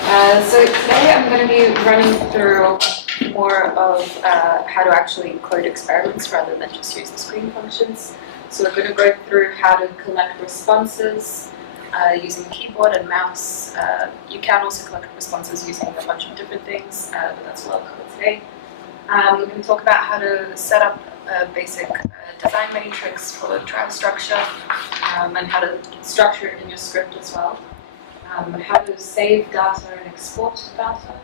So today I'm going to be running through more of how to actually code experiments rather than just use the screen functions. So we're going to go through how to collect responses using keyboard and mouse. You can also collect responses using a bunch of different things, but that's what I'll cover today. We're going to talk about how to set up a basic design matrix for trial structure and how to structure it in your script as well. How to save data and export data.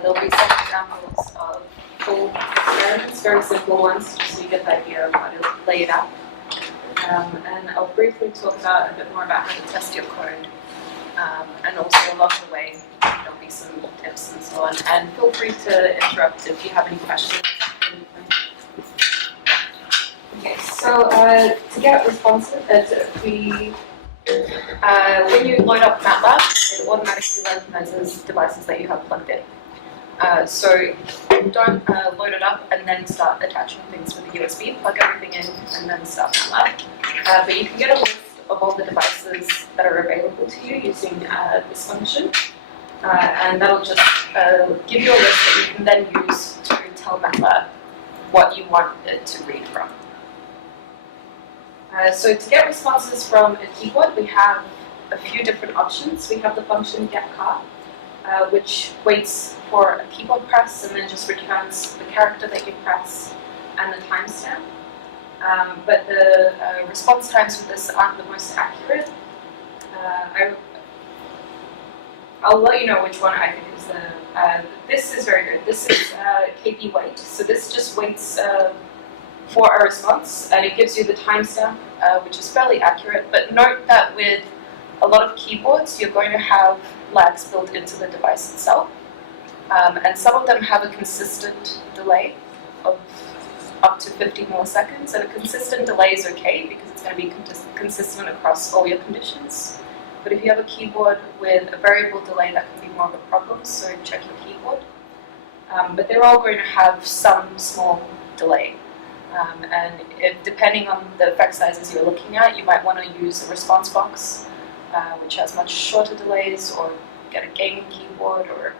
There'll be some examples of full experiments, very simple ones, just so you get the idea of how to lay it out. And I'll briefly talk about a bit more about how to test your code. And also along the way, there'll be some tips and so on. And feel free to interrupt if you have any questions. Okay, so to get responses, when you load up Matlab, it automatically recognizes devices that you have plugged in. So don't load it up and then start attaching things with a USB. Plug everything in and then start Matlab. But you can get a list of all the devices that are available to you using this function. And that'll just give you a list that you can then use to tell Matlab what you want it to read from. So to get responses from a keyboard, we have a few different options. We have the function getCar, which waits for a keyboard press and then just returns the character that you press and the timestamp. But the response times for this aren't the most accurate. I'll let you know which one I think is the. This is very good. This is KB wait. So this just waits for a response, and it gives you the timestamp, which is fairly accurate. But note that with a lot of keyboards, you're going to have lags built into the device itself. And some of them have a consistent delay of up to 50 milliseconds. And a consistent delay is okay because it's going to be consistent across all your conditions. But if you have a keyboard with a variable delay, that can be more of a problem, so check your keyboard. But they're all going to have some small delay. And depending on the effect sizes you're looking at, you might want to use a response box, which has much shorter delays, or get a gaming keyboard, or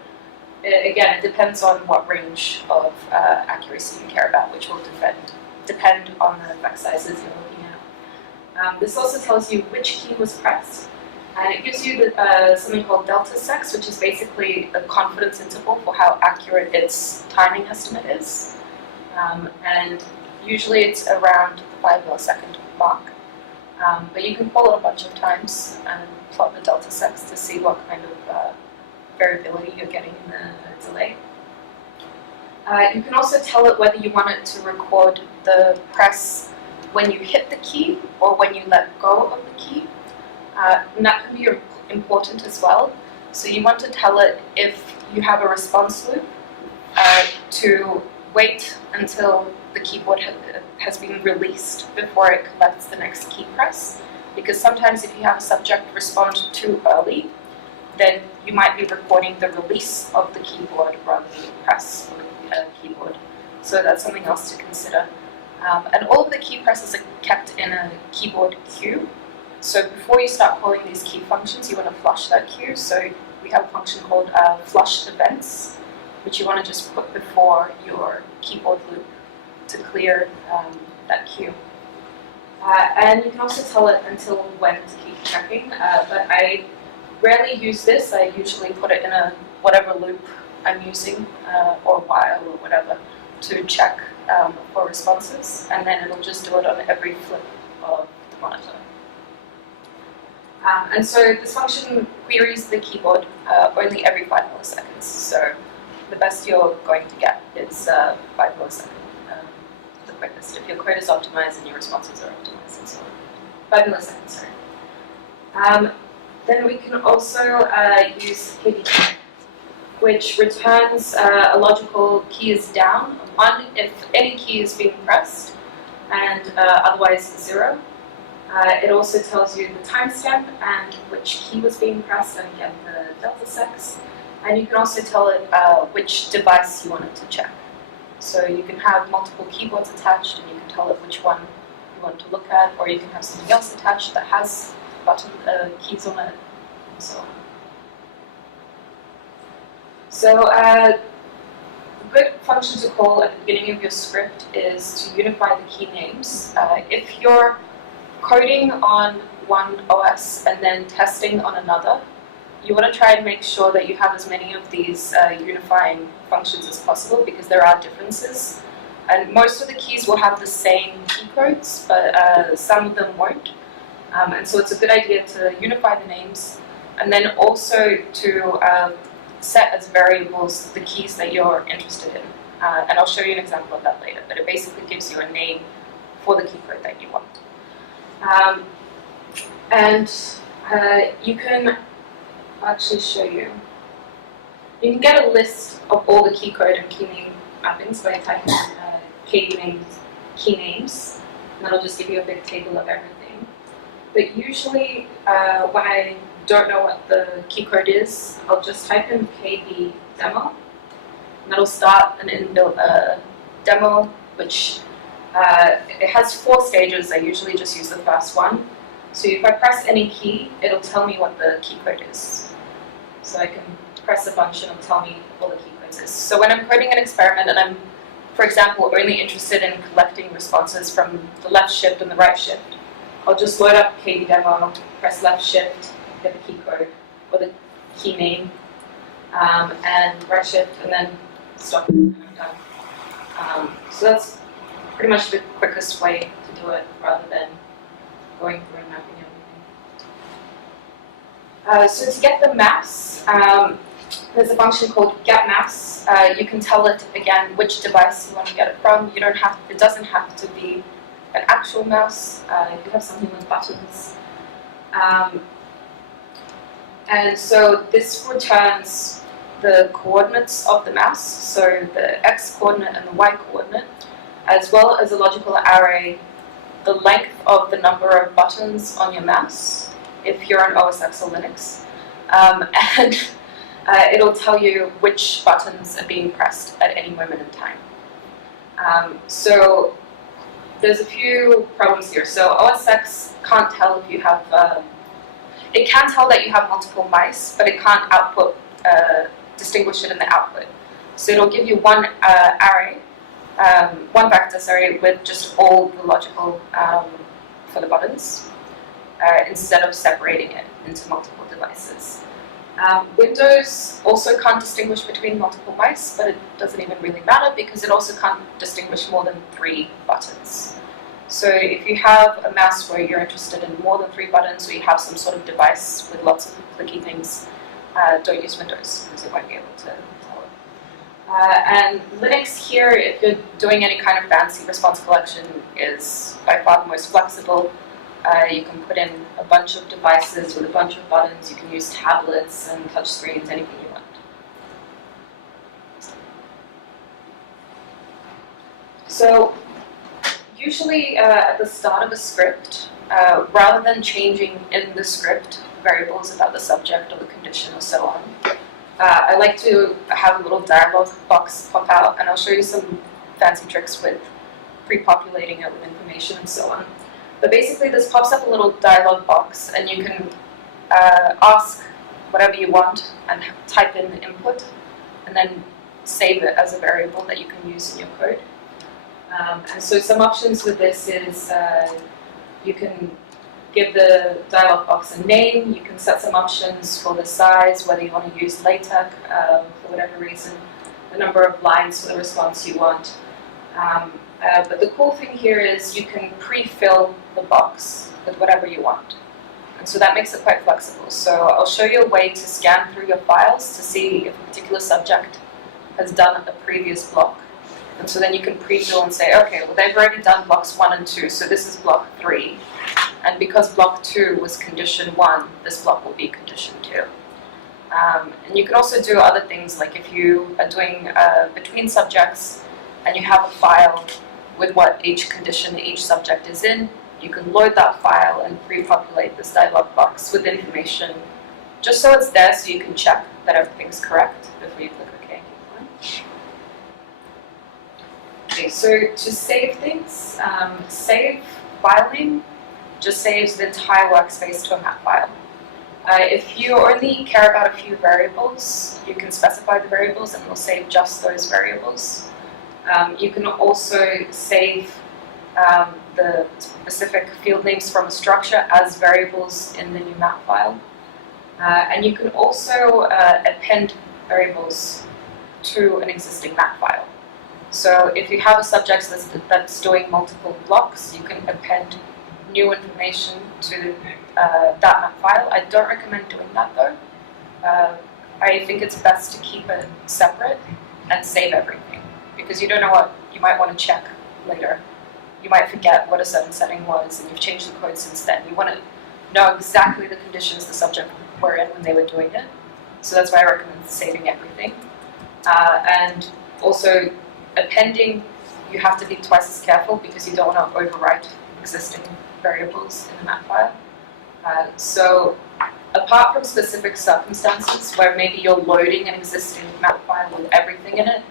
again, it depends on what range of accuracy you care about, which will depend on the effect sizes you're looking at. This also tells you which key was pressed, and it gives you something called delta sex, which is basically a confidence interval for how accurate its timing estimate is. And usually it's around the 5 millisecond mark, but you can pull it a bunch of times and plot the delta sex to see what kind of variability you're getting in the delay. You can also tell it whether you want it to record the press when you hit the key or when you let go of the key. And that can be important as well. So you want to tell it if you have a response loop to wait until the keyboard has been released before it collects the next key press. Because sometimes if you have a subject respond too early, then you might be recording the release of the keyboard rather than the press of the keyboard. So that's something else to consider. And all of the key presses are kept in a keyboard queue. So before you start calling these key functions, you want to flush that queue. So we have a function called flush events, which you want to just put before your keyboard loop to clear that queue. And you can also tell it until when to keep checking, but I rarely use this. I usually put it in a whatever loop I'm using, or while or whatever, to check for responses, and then it'll just do it on every flip of the monitor. And so this function queries the keyboard only every 5 milliseconds. So the best you're going to get is 5 milliseconds, the quickest, if your code is optimized and your responses are optimized and so on. 5 milliseconds, sorry. Then we can also use KDK, which returns a logical key is down, 1 if any key is being pressed, and otherwise 0. It also tells you the timestamp and which key was being pressed, and again the delta sex. And you can also tell it which device you want it to check. So you can have multiple keyboards attached, and you can tell it which one you want to look at, or you can have something else attached that has button keys on it, and so So good function to call at the beginning of your script is to unify the key names. If you're coding on one OS and then testing on another, you want to try and make sure that you have as many of these unifying functions as possible, because there are differences. And most of the keys will have the same key codes, but some of them won't. And so it's a good idea to unify the names, and then also to set as variables the keys that you're interested in. And I'll show you an example of that later, but it basically gives you a name for the key code that you want. You can actually show you. You can get a list of all the key code and key name mappings by typing in key names, and that'll just give you a big table of everything. But usually, when I don't know what the key code is, I'll just type in KB demo, and that'll start an inbuilt demo, which it has 4 stages. I usually just use the first one. So if I press any key, it'll tell me what the key code is. So I can press a bunch and it'll tell me all the key codes is. So when I'm coding an experiment and I'm, for example, only interested in collecting responses from the left shift and the right shift, I'll just load up KB demo, press left shift, get the key code or the key name, and right shift, and then stop it, and I'm done. So that's pretty much the quickest way to do it, rather than going through and mapping everything. So to get the maps, there's a function called getMaps. You can tell it again which device you want to get it from. You don't have. It doesn't have to be an actual mouse. You have something with buttons. And so this returns the coordinates of the mouse, so the x coordinate and the y coordinate, as well as a logical array, the length of the number of buttons on your mouse, if you're on OS X or Linux, and it'll tell you which buttons are being pressed at any moment in time. So there's a few problems here. So OS X can't tell if you have, it can tell that you have multiple mice, but it can't distinguish it in the output. So it'll give you one array, one vector, sorry, with just all the logical for the buttons, instead of separating it into multiple devices. Windows also can't distinguish between multiple mice, but it doesn't even really matter because it also can't distinguish more than 3 buttons. So if you have a mouse where you're interested in more than 3 buttons, or you have some sort of device with lots of clicky things, don't use Windows because it won't be able to tell it. And Linux here, if you're doing any kind of fancy response collection, is by far the most flexible. You can put in a bunch of devices with a bunch of buttons. You can use tablets and touch screens, anything you want. So usually at the start of a script, rather than changing in the script variables about the subject or the condition or so on, I like to have a little dialog box pop out, and I'll show you some fancy tricks with pre-populating it with information and so on. But basically this pops up a little dialog box, and you can ask whatever you want and type in the input, and then save it as a variable that you can use in your code. And so some options with this is you can give the dialog box a name. You can set some options for the size, whether you want to use LaTeX for whatever reason, the number of lines for the response you want. But the cool thing here is you can pre-fill the box with whatever you want. And so that makes it quite flexible. So I'll show you a way to scan through your files to see if a particular subject has done a previous block. And so then you can pre-fill and say, okay, well they've already done blocks 1 and 2, so this is block 3. And because block 2 was condition 1, this block will be condition 2. And you can also do other things, like if you are doing between subjects and you have a file with what each condition each subject is in, you can load that file and pre-populate this dialog box with information, just so it's there so you can check that everything's correct before you click OK. Okay, so to save things, save file name just saves the entire workspace to a map file. If you only care about a few variables, you can specify the variables and we'll save just those variables. You can also save the specific field names from a structure as variables in the new map file. And you can also append variables to an existing map file. So if you have a subject that's doing multiple blocks, you can append new information to that map file. I don't recommend doing that though. I think it's best to keep it separate and save everything, because you don't know what you might want to check later. You might forget what a certain setting was and you've changed the code since then. You want to know exactly the conditions the subject were in when they were doing it. So that's why I recommend saving everything. And also appending, you have to be twice as careful because you don't want to overwrite existing variables in the map file. So apart from specific circumstances where maybe you're loading an existing map file with everything in it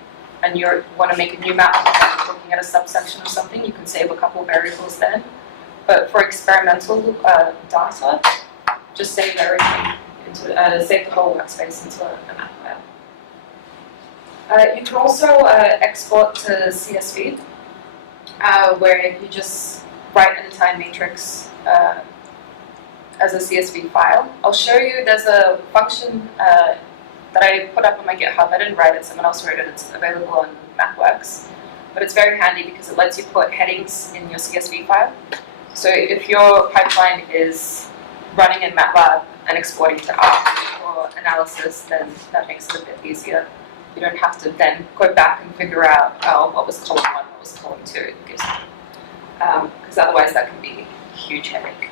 and you want to make a new map file looking at a subsection of something, you can save a couple variables then. But for experimental data, just save everything into save the whole workspace into a map file. You can also export to CSV, where you just write an entire matrix as a CSV file. I'll show you, there's a function that I put up on my GitHub. I didn't write it, someone else wrote it. It's available on MathWorks. But it's very handy because it lets you put headings in your CSV file. So if your pipeline is running in Matlab and exporting to R for analysis, then that makes it a bit easier. You don't have to then go back and figure out, oh, what was column 1, what was column 2, because otherwise that can be a huge headache.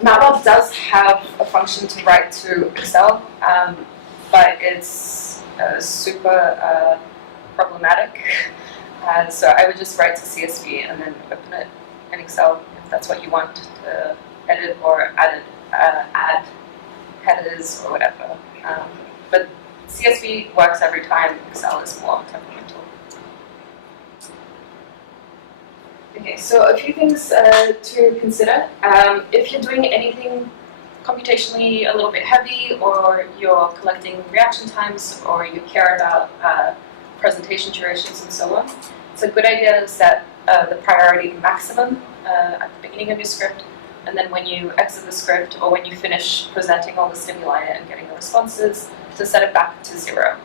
Matlab does have a function to write to Excel, but it's super problematic. So I would just write to CSV and then open it in Excel if that's what you want to edit or add headers or whatever. But CSV works every time. Excel is more temperamental. Okay, so a few things to consider. If you're doing anything computationally a little bit heavy, or you're collecting reaction times, or you care about presentation durations and so on, it's a good idea to set the priority maximum at the beginning of your script, and then when you exit the script or when you finish presenting all the stimuli and getting the responses, to set it back to 0.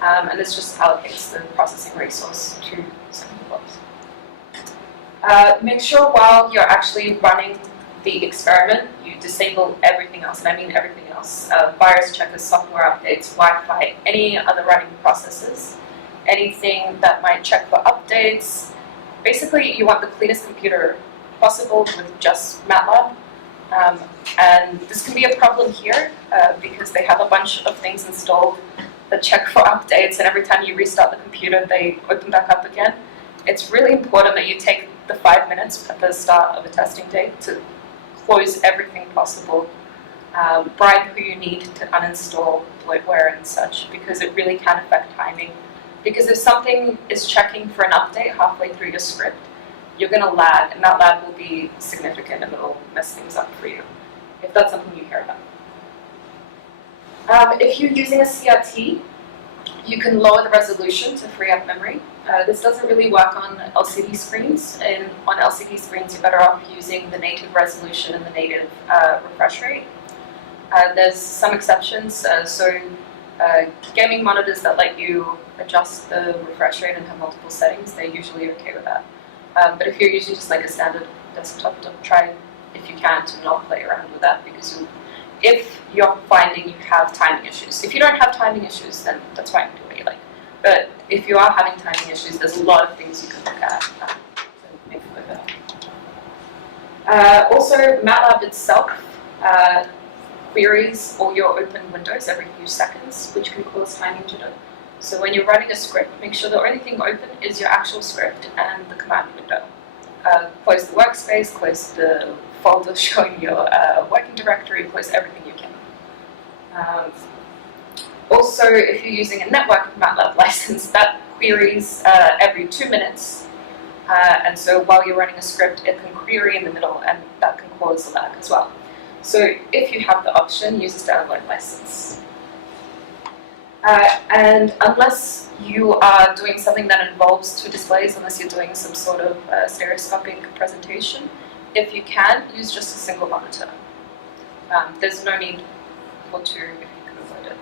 And this just allocates the processing resource to Psychtoolbox. Make sure while you're actually running the experiment, you disable everything else, and I mean everything else. Virus checkers, software updates, Wi-Fi, any other running processes, anything that might check for updates. Basically, you want the cleanest computer possible with just Matlab. And this can be a problem here because they have a bunch of things installed that check for updates, and every time you restart the computer, they open back up again. It's really important that you take the 5 minutes at the start of a testing day to close everything possible, bribe who you need to uninstall bloatware and such, because it really can affect timing. Because if something is checking for an update halfway through your script, you're going to lag, and that lag will be significant and it'll mess things up for you, if that's something you care about. If you're using a CRT, you can lower the resolution to free up memory. This doesn't really work on LCD screens, and on LCD screens you're better off using the native resolution and the native refresh rate. There's some exceptions, gaming monitors that let you adjust the refresh rate and have multiple settings, they're usually okay with that. But if you're using just like a standard desktop, try if you can to not play around with that, because if you're finding you have timing issues. If you don't have timing issues, then that's fine, do what you like. But if you are having timing issues, there's a lot of things you can look at to make it better. Also, Matlab itself queries all your open windows every few seconds, which can cause timing jitter. So when you're running a script, make sure the only thing open is your actual script and the command window. Close the workspace, close the folder showing your working directory, close everything you can. Also, if you're using a network Matlab license, that queries every 2 minutes. And so while you're running a script, it can query in the middle, and that can cause a lag as well. So if you have the option, use a standalone license. And unless you are doing something that involves two displays, unless you're doing some sort of stereoscopic presentation, if you can, use just a single monitor. There's no need for two if you can avoid it.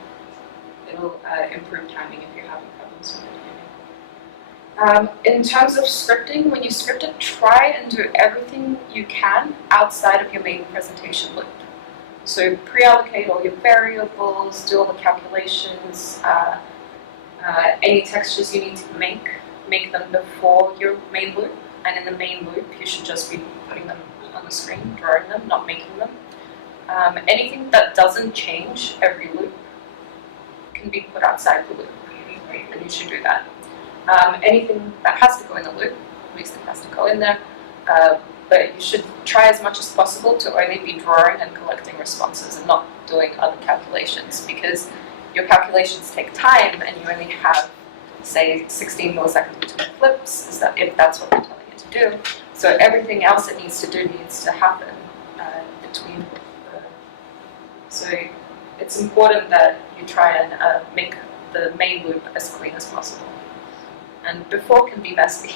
It'll improve timing if you're having problems with it. In terms of scripting, when you script it, try and do everything you can outside of your main presentation loop. So pre-allocate all your variables, do all the calculations, any textures you need to make them before your main loop. And in the main loop, you should just be putting them on the screen, drawing them, not making them. Anything that doesn't change every loop can be put outside the loop, and you should do that. Anything that has to go in the loop, obviously has to go in there, but you should try as much as possible to only be drawing and collecting responses and not doing other calculations, because your calculations take time and you only have, say, 16 milliseconds between flips, if that's what they're telling you to do. So everything else it needs to do needs to happen between. So it's important that you try and make the main loop as clean as possible. And before can be messy,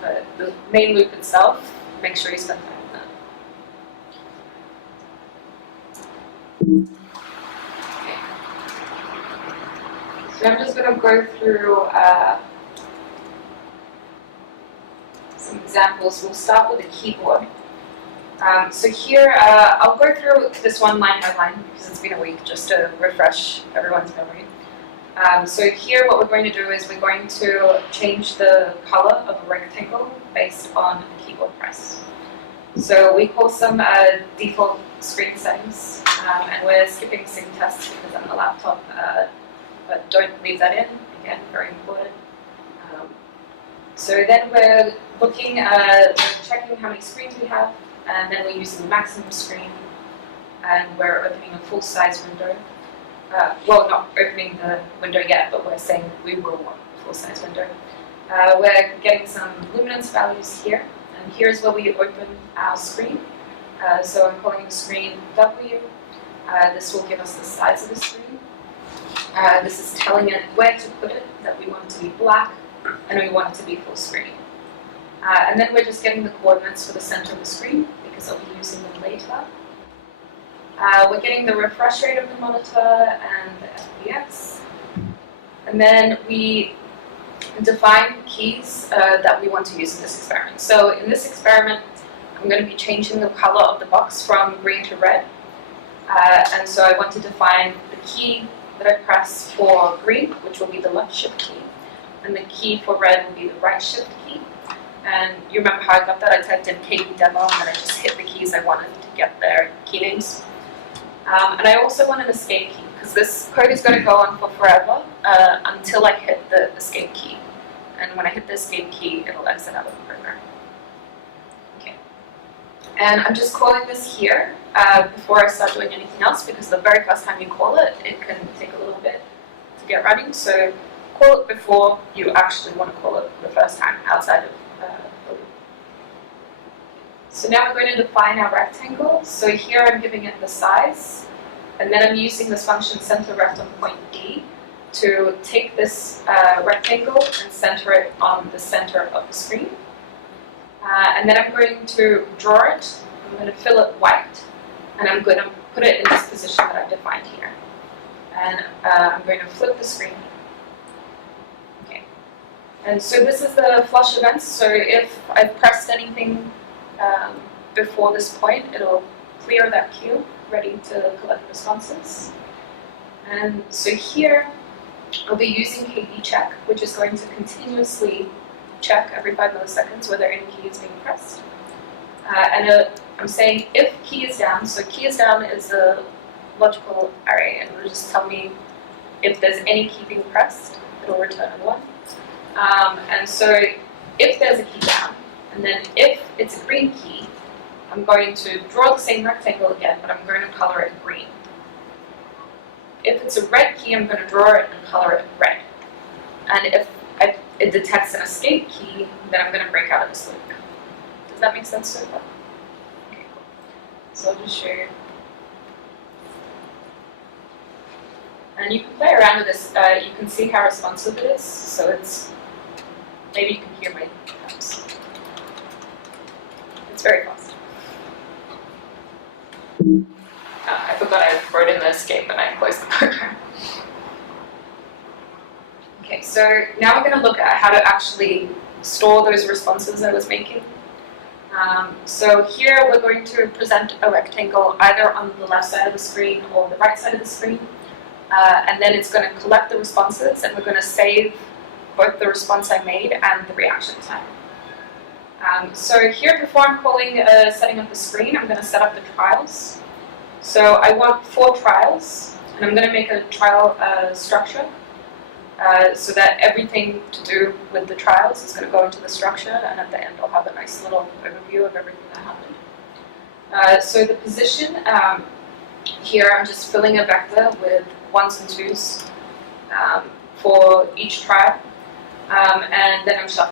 but the main loop itself, make sure you spend time on that. Okay. So I'm just going to go through some examples. We'll start with the keyboard. So here, I'll go through this one line by line because it's been a week, just to refresh everyone's memory. So here what we're going to do is we're going to change the color of a rectangle based on the keyboard press. So we call some default screen settings, and we're skipping sync tests because I'm on a laptop, but don't leave that in, again, very important. So then we're looking at, checking how many screens we have, and then we're using the maximum screen, and we're opening a full-size window. Well, not opening the window yet, but we're saying we will want a full-size window. We're getting some luminance values here, and here's where we open our screen. So I'm calling the screen W. This will give us the size of the screen. This is telling it where to put it, that we want it to be black, and we want it to be full screen. And then we're just getting the coordinates for the center of the screen, because I'll be using them later. We're getting the refresh rate of the monitor and the FPS. And then we define keys that we want to use in this experiment. So in this experiment, I'm going to be changing the color of the box from green to red. And so I want to define the key that I press for green, which will be the left shift key. And the key for red will be the right shift key. And you remember how I got that? I typed in KB demo and then I just hit the keys I wanted to get their key names. And I also want an escape key, because this code is going to go on for forever until I hit the escape key. And when I hit the escape key, it'll exit out of the program. Okay. And I'm just calling this here before I start doing anything else, because the very first time you call it, it can take a little bit to get running. So call it before you actually want to call it the first time outside of the loop. So now we're going to define our rectangle. So here I'm giving it the size, and then I'm using this function center rect on point D to take this rectangle and center it on the center of the screen. And then I'm going to draw it, I'm going to fill it white, and I'm going to put it in this position that I've defined here. And I'm going to flip the screen. Okay. And so this is the flush events. So if I've pressed anything before this point, it'll clear that queue, ready to collect responses. And so here, I'll be using KB check, which is going to continuously check every 5 milliseconds whether any key is being pressed. And I'm saying if key is down, so key is down is a logical array, and it'll just tell me if there's any key being pressed, it'll return a 1. And so if there's a key down, and then if it's a green key, I'm going to draw the same rectangle again, but I'm going to color it green. If it's a red key, I'm going to draw it and color it red. And if it detects an escape key, then I'm going to break out of this loop. Does that make sense so far? Okay, cool. So I'll just show you And you can play around with this. You can see how responsive it is. So it's, maybe you can hear my taps. It's very fast. I forgot I wrote in the escape and I closed the program. Okay, so now we're going to look at how to actually store those responses I was making. So here we're going to present a rectangle either on the left side of the screen or the right side of the screen. And then it's going to collect the responses, and we're going to save both the response I made and the reaction time. So here, before I'm setting up the screen, I'm going to set up the trials. So I want 4 trials, and I'm going to make a trial structure so that everything to do with the trials is going to go into the structure, and at the end I'll have a nice little overview of everything that happened. So the position, here I'm just filling a vector with 1s and 2s for each trial, and then I'm shuffling